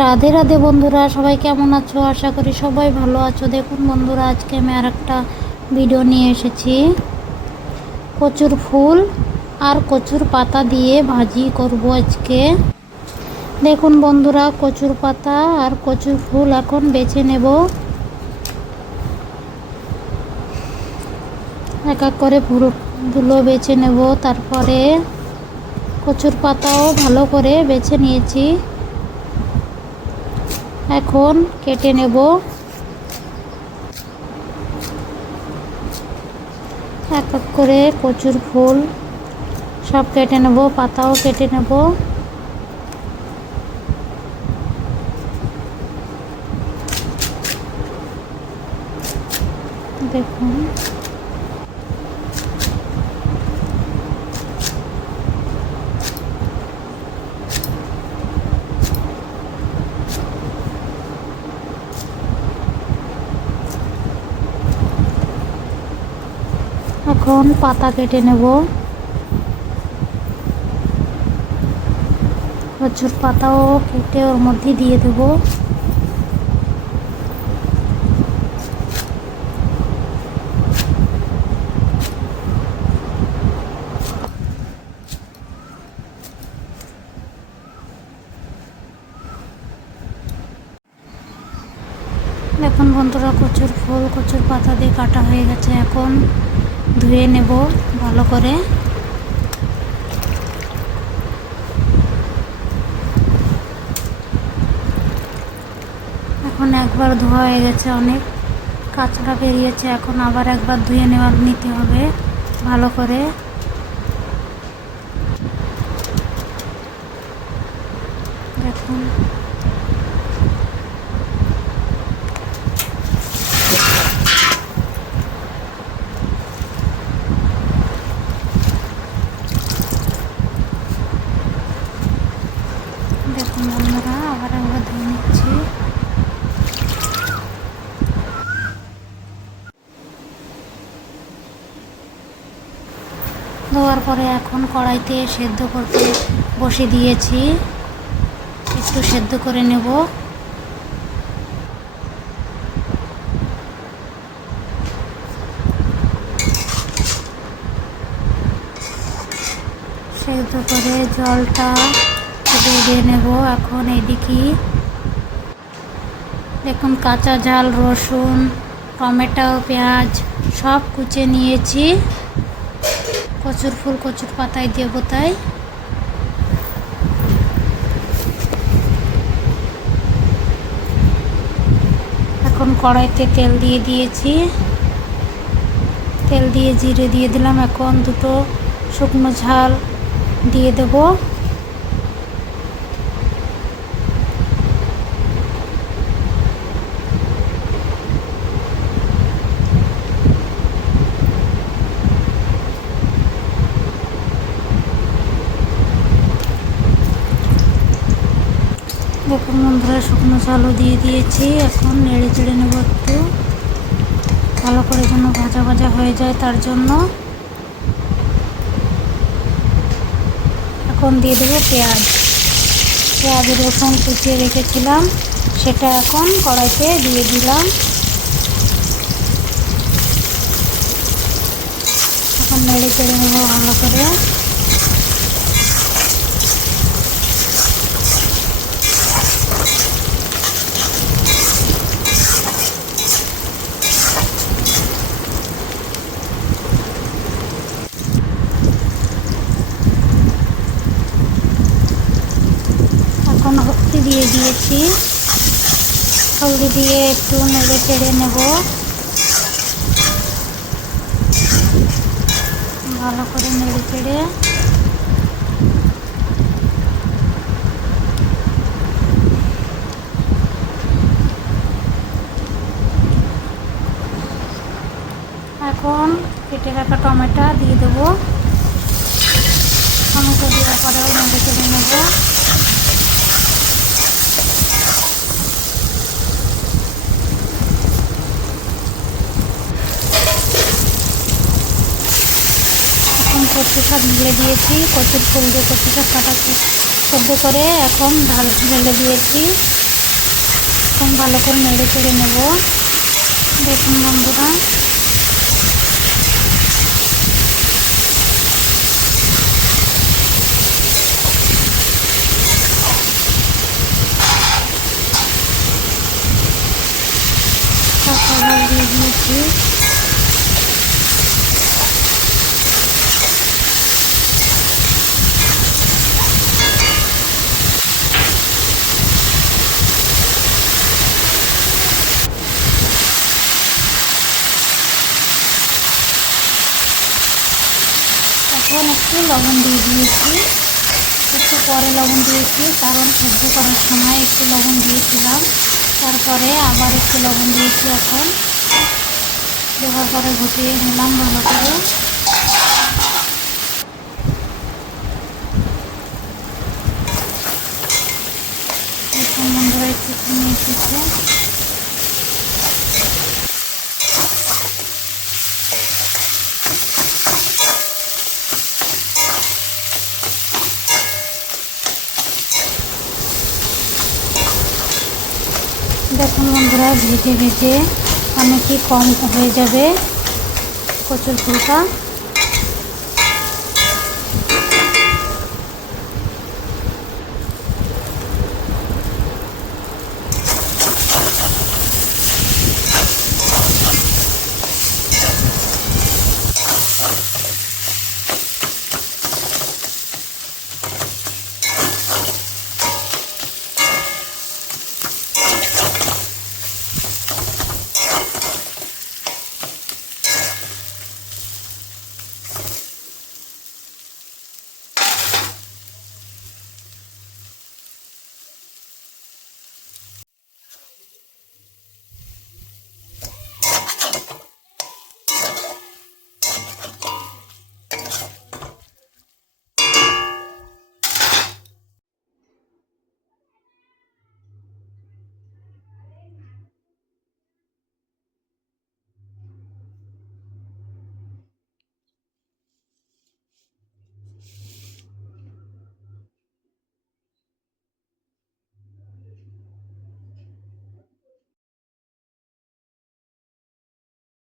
রাধে রাধে বন্ধুরা, সবাই কেমন আছো? আশা করি সবাই ভালো আছো। দেখুন বন্ধুরা, আজকে আমি আর একটা ভিডিও নিয়ে এসেছি। কচুর ফুল আর কচুর পাতা দিয়ে ভাজি করব আজকে। দেখুন বন্ধুরা, কচুর পাতা আর কচুর ফুল এখন বেছে নেব। এক এক করে ফুলগুলো বেছে নেব। তারপরে কচুর পাতাও ভালো করে বেছে নিয়েছি, এখন কেটে নেব। এক এক করে কচুর ফুল সব কেটে নেব, পাতাও কেটে নেব। দেখুন এখন পাতা কেটে নেব। কচুর পাতাও কেটে ওর মধ্যে দিয়ে দেব। দেখুন বন্ধুরা, কচুর ফুল কচুর পাতা দিয়ে কাটা হয়ে গেছে। এখন ধুয়ে নেব ভালো করে। এখন একবার ধোয়া হয়ে গেছে, অনেক কাঁচড়া বেরিয়েছে। এখন আবার একবার ধুয়ে নিতে হবে ভালো করে। দেখুন দেখুন বন্ধুরা, আবার একবার ধুয়ে নিচ্ছি। ধোয়ার পরে এখন কড়াইতে সেদ্ধ করতে বসে দিয়েছি, একটু সেদ্ধ করে নেব। সেদ্ধ করে জলটা দিয়ে নেব। এখন এদিকে দেখুন কাঁচা ঝাল, রসুন, টমেটো, পেঁয়াজ সব কুচে নিয়েছি। কচুর ফুল কচুর পাতায় দেবো তাই। এখন কড়াইতে তেল দিয়ে দিয়েছি, তেল দিয়ে জিরে দিয়ে দিলাম। এখন দুটো শুকনো ঝাল দিয়ে দেব। দেখুন বন্ধুরা, শুকনো ঝালও দিয়ে দিয়েছি। এখন নেড়ে চেড়ে নেব একটু ভালো করে, যেন ভাজা ভাজা হয়ে যায় তার জন্য। এখন দিয়ে দেবো পেঁয়াজ রসুন কুচিয়ে রেখেছিলাম, সেটা এখন কড়াইতে দিয়ে দিলাম। এখন নেড়ে চেড়ে নেব ভালো করে। এখন হলদি দিয়ে দিয়েছি, হলদি দিয়ে একটু নেড়ে চেড়ে নেব ভালো করে, নেড়ে চেড়ে। এখন কেটে রাখা টমেটো দিয়ে দেবো। টমেটো দেওয়ার পরেও নেড়ে চেড়ে নেব। কচু শাক ঢেলে দিয়েছি, কচুর ফুল দিয়ে কচু শাক কাটা সেদ্ধ করে এখন ঢেলে দিয়েছি। এখন ভালো করে নেড়ে চেড়ে নেব। দেখুন বন্ধুরা, কাঁচা দিয়ে দিয়েছি। এখন একটু লবণ দিয়ে দিয়েছি, একটু পরে লবণ দিয়েছি, কারণ সেদ্ধ করার সময় একটু লবণ দিয়েছিলাম, তারপরে আবার একটু লবণ দিয়েছি। এখন দেওয়ার পরে ঘুটিয়ে নিলাম ভালো করে। এখন বন্ধুরা একটু কমে এসেছে। দেখুন বন্ধুরা, ভেজে ভেজে অনেকই কম হয়ে যাবে কচুর ফুলটা।